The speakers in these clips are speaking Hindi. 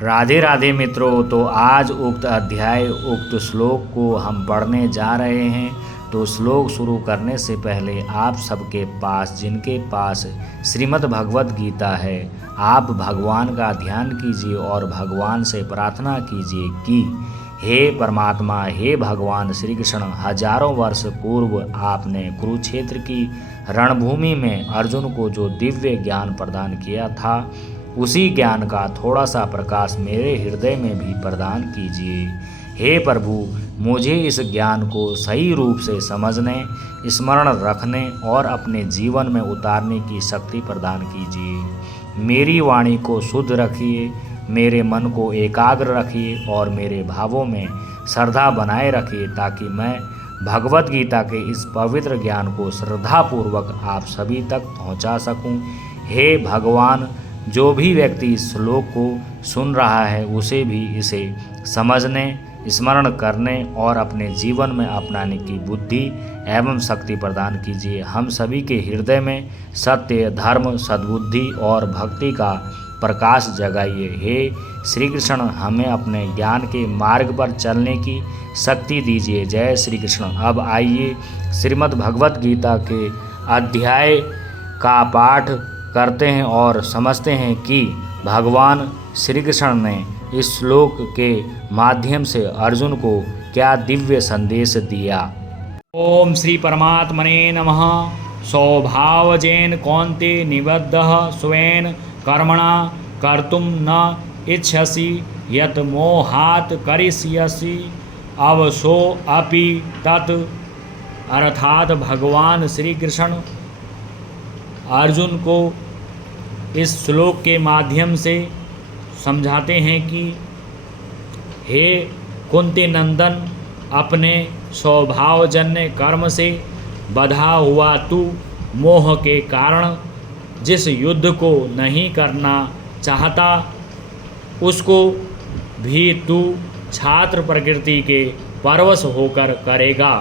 राधे राधे मित्रों। तो आज उक्त अध्याय उक्त श्लोक को हम पढ़ने जा रहे हैं। तो श्लोक शुरू करने से पहले आप सबके पास, जिनके पास श्रीमद् भगवत गीता है, आप भगवान का ध्यान कीजिए और भगवान से प्रार्थना कीजिए कि हे परमात्मा, हे भगवान श्री कृष्ण, हजारों वर्ष पूर्व आपने कुरुक्षेत्र की रणभूमि में अर्जुन को जो दिव्य ज्ञान प्रदान किया था, उसी ज्ञान का थोड़ा सा प्रकाश मेरे हृदय में भी प्रदान कीजिए। हे प्रभु, मुझे इस ज्ञान को सही रूप से समझने, स्मरण रखने और अपने जीवन में उतारने की शक्ति प्रदान कीजिए। मेरी वाणी को शुद्ध रखिए, मेरे मन को एकाग्र रखिए और मेरे भावों में श्रद्धा बनाए रखिए, ताकि मैं भगवत गीता के इस पवित्र ज्ञान को श्रद्धापूर्वक आप सभी तक पहुंचा सकूं। हे भगवान, जो भी व्यक्ति इस श्लोक को सुन रहा है, उसे भी इसे समझने, स्मरण करने और अपने जीवन में अपनाने की बुद्धि एवं शक्ति प्रदान कीजिए। हम सभी के हृदय में सत्य, धर्म, सद्बुद्धि और भक्ति का प्रकाश जगाइए। हे श्री कृष्ण, हमें अपने ज्ञान के मार्ग पर चलने की शक्ति दीजिए। जय श्री कृष्ण। अब आइए श्रीमद् भगवत गीता के अध्याय का पाठ करते हैं और समझते हैं कि भगवान श्री कृष्ण ने इस श्लोक के माध्यम से अर्जुन को क्या दिव्य संदेश दिया। ओम श्री परमात्मने नमः। स्वभावजेन कौन्ते निबद्धः स्वेन कर्मणा कर्तुं न इच्छसि यत् मोहात् करिष्यसि अवसो अपि तत्। अर्थात भगवान श्री कृष्ण अर्जुन को इस श्लोक के माध्यम से समझाते हैं कि हे कुंती नंदन, अपने स्वभावजन्य कर्म से बंधा हुआ तू मोह के कारण जिस युद्ध को नहीं करना चाहता, उसको भी तू छात्र प्रकृति के परवश होकर करेगा।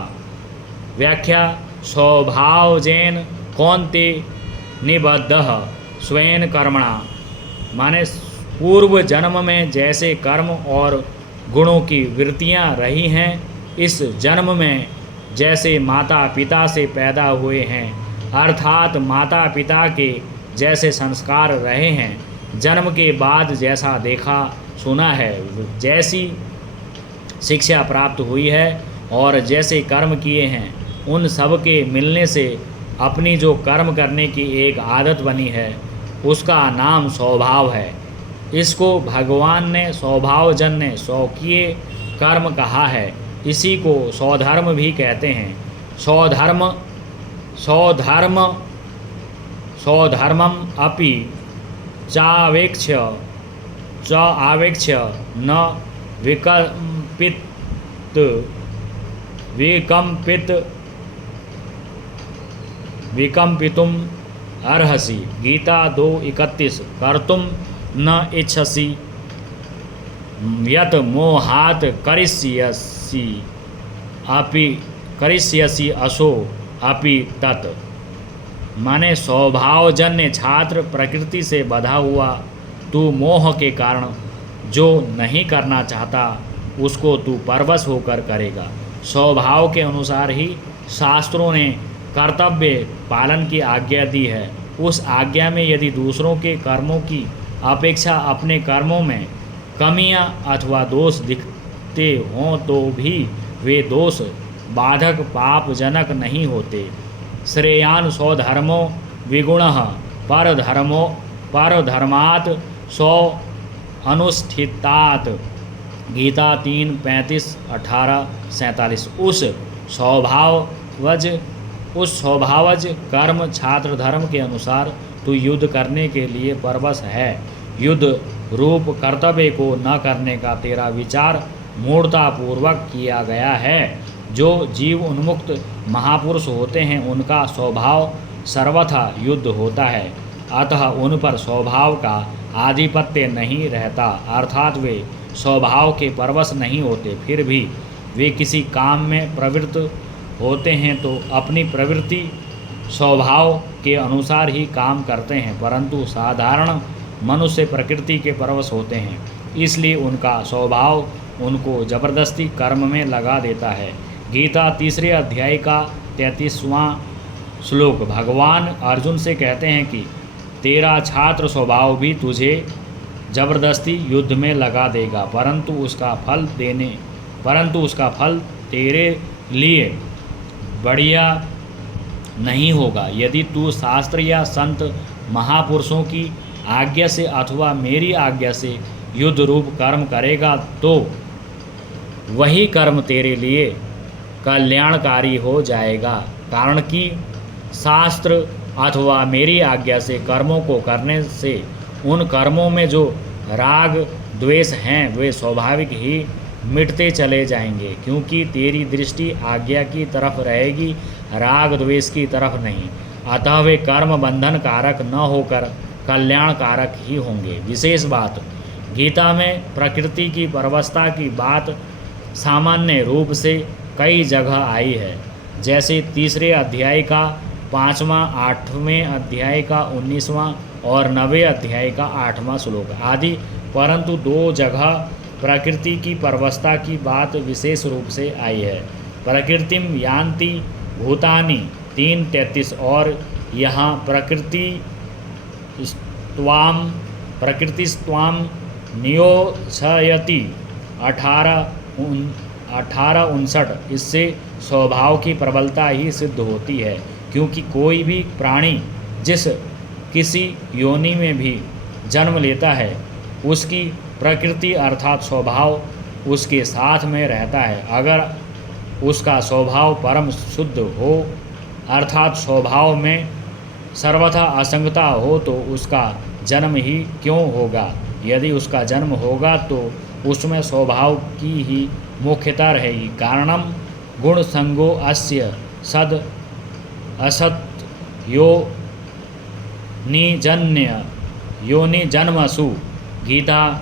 व्याख्या: स्वभावजेन कौन्ते निबद्धः स्वेन कर्मणा, माने पूर्व जन्म में जैसे कर्म और गुणों की वृत्तियां रही हैं, इस जन्म में जैसे माता पिता से पैदा हुए हैं, अर्थात माता पिता के जैसे संस्कार रहे हैं, जन्म के बाद जैसा देखा सुना है, जैसी शिक्षा प्राप्त हुई है और जैसे कर्म किए हैं, उन सब के मिलने से अपनी जो कर्म करने की एक आदत बनी है, उसका नाम स्वभाव है। इसको भगवान ने स्वभावजन्य स्वकीय कर्म कहा है। इसी को स्वधर्म भी कहते हैं। स्वधर्मम अपि चावेक्ष्य न विकम्पितुम अर्हसि। गीता 2:31। कर्तुम न इच्छसि यत् मोहात् करिष्यसि असो अपि तत्। माने स्वभावजन्य छात्र प्रकृति से बंधा हुआ तू मोह के कारण जो नहीं करना चाहता, उसको तू परवश होकर करेगा। स्वभाव के अनुसार ही शास्त्रों ने कर्तव्य पालन की आज्ञा दी है। उस आज्ञा में यदि दूसरों के कर्मों की अपेक्षा अपने कर्मों में कमियां अथवा दोष दिखते हों, तो भी वे दोष बाधक पापजनक नहीं होते। श्रेयान् स्वधर्मो विगुणः परधर्मात् स्व अनुष्ठितात्। गीता 3:35, 18, 47। उस स्वभावज कर्म छात्र धर्म के अनुसार तू युद्ध करने के लिए परवश है। युद्ध रूप कर्तव्य को न करने का तेरा विचार मूढ़तापूर्वक किया गया है। जो जीव उन्मुक्त महापुरुष होते हैं, उनका स्वभाव सर्वथा युद्ध होता है, अतः उन पर स्वभाव का आधिपत्य नहीं रहता, अर्थात वे स्वभाव के परवश नहीं होते। फिर भी वे किसी काम में प्रवृत्त होते हैं तो अपनी प्रवृत्ति स्वभाव के अनुसार ही काम करते हैं, परंतु साधारण मनुष्य प्रकृति के परवश होते हैं। इसलिए उनका स्वभाव उनको जबरदस्ती कर्म में लगा देता है। गीता तीसरे अध्याय का 33वां श्लोक। भगवान अर्जुन से कहते हैं कि तेरा छात्र स्वभाव भी तुझे जबरदस्ती युद्ध में लगा देगा, परंतु उसका फल तेरे लिए बढ़िया नहीं होगा। यदि तू शास्त्र या संत महापुरुषों की आज्ञा से अथवा मेरी आज्ञा से युद्ध रूप कर्म करेगा तो वही कर्म तेरे लिए कल्याणकारी हो जाएगा। कारण कि शास्त्र अथवा मेरी आज्ञा से कर्मों को करने से उन कर्मों में जो राग द्वेष हैं वे स्वाभाविक ही मिटते चले जाएंगे, क्योंकि तेरी दृष्टि आज्ञा की तरफ रहेगी, राग द्वेष की तरफ नहीं। अतः वे कर्म बंधन कारक न होकर कल्याण कारक ही होंगे। विशेष बात, गीता में प्रकृति की परवस्था की बात सामान्य रूप से कई जगह आई है, जैसे तीसरे अध्याय का 5वां, 8वें अध्याय का 19वां और 9वें अध्याय का 8वां श्लोक आदि। परंतु 2 जगह प्रकृति की परवस्था की बात विशेष रूप से आई है। प्रकृतिम यान्ति भूतानि 3:33 और यहाँ प्रकृतिस्त्वाम नियोछयति 18:59। इससे स्वभाव की प्रबलता ही सिद्ध होती है, क्योंकि कोई भी प्राणी जिस किसी योनि में भी जन्म लेता है उसकी प्रकृति अर्थात स्वभाव उसके साथ में रहता है। अगर उसका स्वभाव परम शुद्ध हो अर्थात स्वभाव में सर्वथा असंगता हो तो उसका जन्म ही क्यों होगा। यदि उसका जन्म होगा तो उसमें स्वभाव की ही मुख्यता रहेगी। कारणम गुण संगो अस्य सद असत योनि जन्मसु। गीता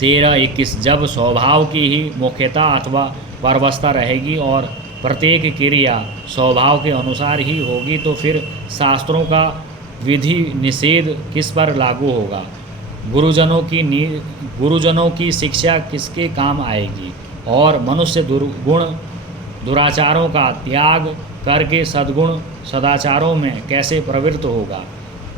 13:21। जब स्वभाव की ही मुख्यता अथवा परवस्था रहेगी और प्रत्येक क्रिया स्वभाव के अनुसार ही होगी तो फिर शास्त्रों का विधि निषेध किस पर लागू होगा। गुरुजनों की शिक्षा किसके काम आएगी और मनुष्य दुर्गुण दुराचारों का त्याग करके सद्गुण सदाचारों में कैसे प्रवृत्त होगा।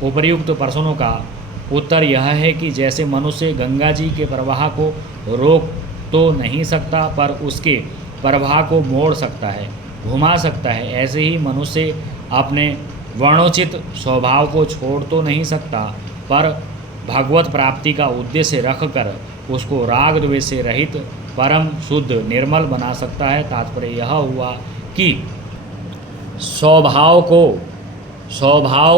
उपर्युक्त प्रश्नों का उत्तर यह है कि जैसे मनुष्य गंगा जी के प्रवाह को रोक तो नहीं सकता पर उसके प्रवाह को मोड़ सकता है, घुमा सकता है, ऐसे ही मनुष्य अपने वर्णोचित स्वभाव को छोड़ तो नहीं सकता पर भगवत प्राप्ति का उद्देश्य रखकर उसको राग द्वेष से रहित परम शुद्ध निर्मल बना सकता है। तात्पर्य यह हुआ कि स्वभाव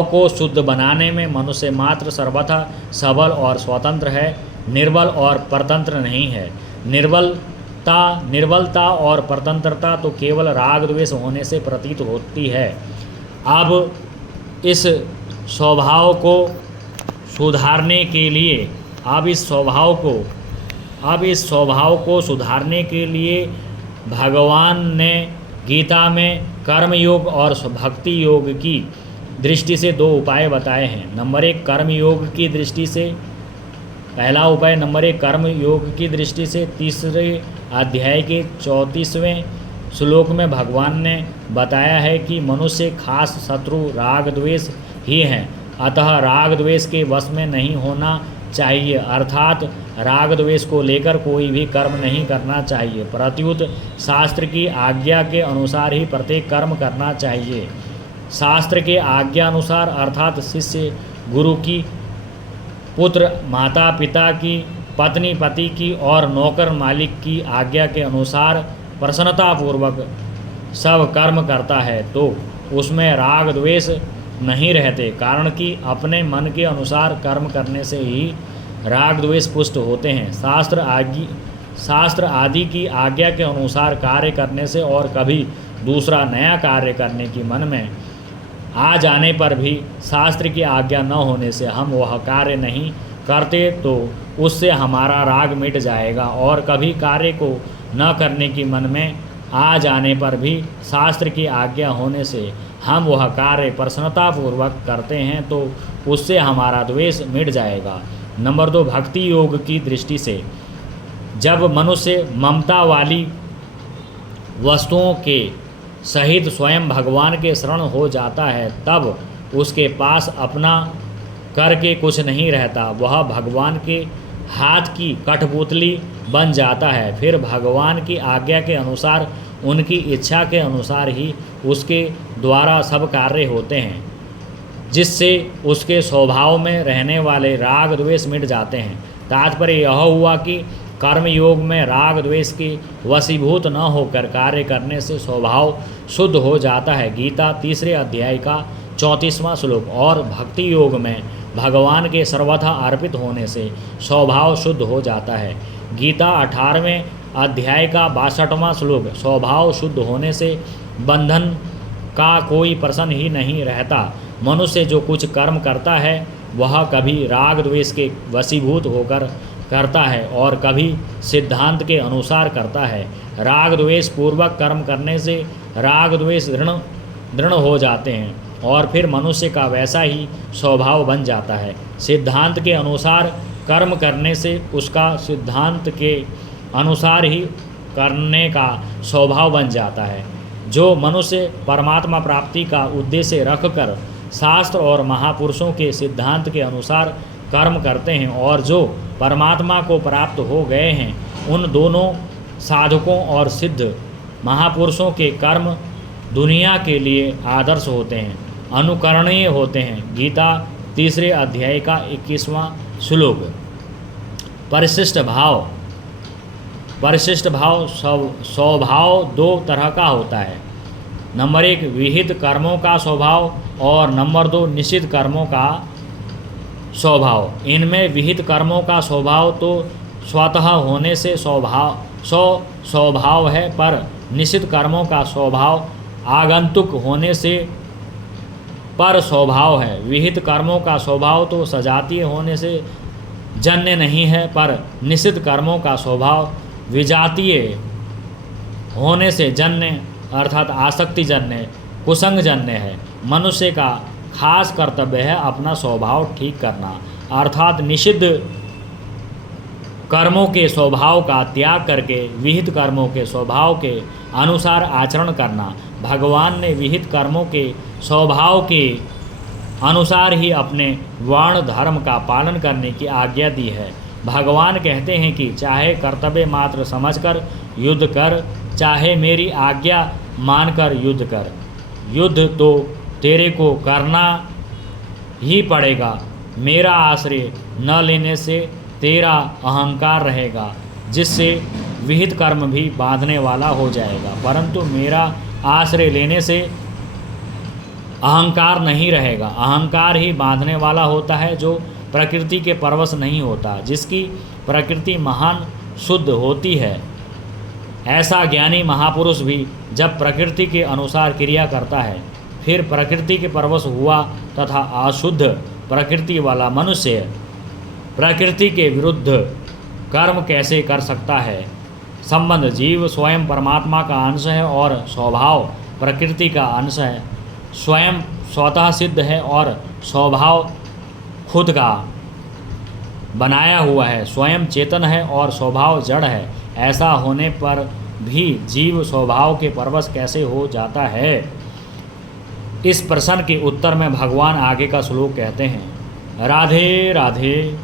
को शुद्ध बनाने में मनुष्य मात्र सर्वथा सबल और स्वतंत्र है, निर्बल और परतंत्र नहीं है। निर्बलता और परतंत्रता तो केवल राग द्वेष होने से प्रतीत होती है। अब इस स्वभाव को सुधारने के लिए भगवान ने गीता में कर्म योग और भक्ति योग की दृष्टि से 2 उपाय बताए हैं। नंबर 1 कर्म योग की दृष्टि से पहला उपाय नंबर 1 कर्म योग की दृष्टि से तीसरे अध्याय के 34वें श्लोक में भगवान ने बताया है कि मनुष्य खास शत्रु राग द्वेष ही हैं, अतः राग द्वेष के वश में नहीं होना चाहिए, अर्थात राग द्वेष को लेकर कोई भी कर्म नहीं करना चाहिए। प्रत्युत शास्त्र की आज्ञा के अनुसार ही प्रत्येक कर्म करना चाहिए। शास्त्र के आज्ञा अनुसार अर्थात शिष्य गुरु की, पुत्र माता पिता की, पत्नी पति की और नौकर मालिक की आज्ञा के अनुसार प्रसन्नतापूर्वक सब कर्म करता है तो उसमें राग द्वेष नहीं रहते, कारण कि अपने मन के अनुसार कर्म करने से ही राग द्वेष पुष्ट होते हैं। शास्त्र आदि की आज्ञा के अनुसार कार्य करने से और कभी दूसरा नया कार्य करने की मन में आ जाने पर भी शास्त्र की आज्ञा न होने से हम वह कार्य नहीं करते तो उससे हमारा राग मिट जाएगा, और कभी कार्य को न करने की मन में आ जाने पर भी शास्त्र की आज्ञा होने से हम वह कार्य प्रसन्नतापूर्वक करते हैं तो उससे हमारा द्वेष मिट जाएगा। नंबर 2, भक्ति योग की दृष्टि से जब मनुष्य ममता वाली वस्तुओं के सहित स्वयं भगवान के शरण हो जाता है तब उसके पास अपना करके कुछ नहीं रहता, वह भगवान के हाथ की कठपुतली बन जाता है। फिर भगवान की आज्ञा के अनुसार, उनकी इच्छा के अनुसार ही उसके द्वारा सब कार्य होते हैं, जिससे उसके स्वभाव में रहने वाले राग द्वेष मिट जाते हैं। तात्पर्य यह हुआ कि कर्म योग में राग द्वेष के वशीभूत न होकर कार्य करने से स्वभाव शुद्ध हो जाता है। गीता 3 अध्याय का 34वां श्लोक। और भक्ति योग में भगवान के सर्वथा अर्पित होने से स्वभाव शुद्ध हो जाता है। गीता 18वें अध्याय का 62वां श्लोक। स्वभाव शुद्ध होने से बंधन का कोई प्रश्न ही नहीं रहता। मनुष्य जो कुछ कर्म करता है वह कभी राग द्वेष के वशीभूत होकर करता है और कभी सिद्धांत के अनुसार करता है। राग द्वेष पूर्वक कर्म करने से राग द्वेष दृढ़ हो जाते हैं और फिर मनुष्य का वैसा ही स्वभाव बन जाता है। सिद्धांत के अनुसार कर्म करने से उसका सिद्धांत के अनुसार ही करने का स्वभाव बन जाता है। जो मनुष्य परमात्मा प्राप्ति का उद्देश्य रखकर शास्त्र और महापुरुषों के सिद्धांत के अनुसार कर्म करते हैं और जो परमात्मा को प्राप्त हो गए हैं, उन दोनों साधकों और सिद्ध महापुरुषों के कर्म दुनिया के लिए आदर्श होते हैं, अनुकरणीय होते हैं। गीता 3 अध्याय का 21वां श्लोक। परिशिष्ट भाव स्वभाव 2 तरह का होता है। नंबर 1, विहित कर्मों का स्वभाव और नंबर 2, निषिद्ध कर्मों का स्वभाव। इनमें विहित कर्मों का स्वभाव तो स्वतः होने से स्वभाव है, पर निषिद्ध कर्मों का स्वभाव आगंतुक होने से पर स्वभाव है। विहित कर्मों का स्वभाव तो सजातीय होने से जन्य नहीं है, पर निषिद्ध कर्मों का स्वभाव विजातीय होने से जन्य अर्थात आसक्ति जन्य, कुसंग जन्य है। मनुष्य का खास कर्तव्य है अपना स्वभाव ठीक करना, अर्थात निषिद्ध कर्मों के स्वभाव का त्याग करके विहित कर्मों के स्वभाव के अनुसार आचरण करना। भगवान ने विहित कर्मों के स्वभाव के अनुसार ही अपने वर्ण धर्म का पालन करने की आज्ञा दी है। भगवान कहते हैं कि चाहे कर्तव्य मात्र समझकर युद्ध कर, चाहे मेरी आज्ञा मानकर युद्ध कर। युद्ध तो तेरे को करना ही पड़ेगा। मेरा आश्रय न लेने से तेरा अहंकार रहेगा, जिससे विहित कर्म भी बांधने वाला हो जाएगा, परंतु मेरा आश्रय लेने से अहंकार नहीं रहेगा। अहंकार ही बांधने वाला होता है, जो प्रकृति के परवश नहीं होता, जिसकी प्रकृति महान शुद्ध होती है। ऐसा ज्ञानी महापुरुष भी जब प्रकृति के अनुसार क्रिया करता है, फिर प्रकृति के परवश हुआ तथा अशुद्ध प्रकृति वाला मनुष्य प्रकृति के विरुद्ध कर्म कैसे कर सकता है। संबंध जीव स्वयं परमात्मा का अंश है और स्वभाव प्रकृति का अंश है। स्वयं स्वतः सिद्ध है और स्वभाव खुद का बनाया हुआ है। स्वयं चेतन है और स्वभाव जड़ है। ऐसा होने पर भी जीव स्वभाव के परवश कैसे हो जाता है। इस प्रश्न के उत्तर में भगवान आगे का श्लोक कहते हैं। राधे राधे।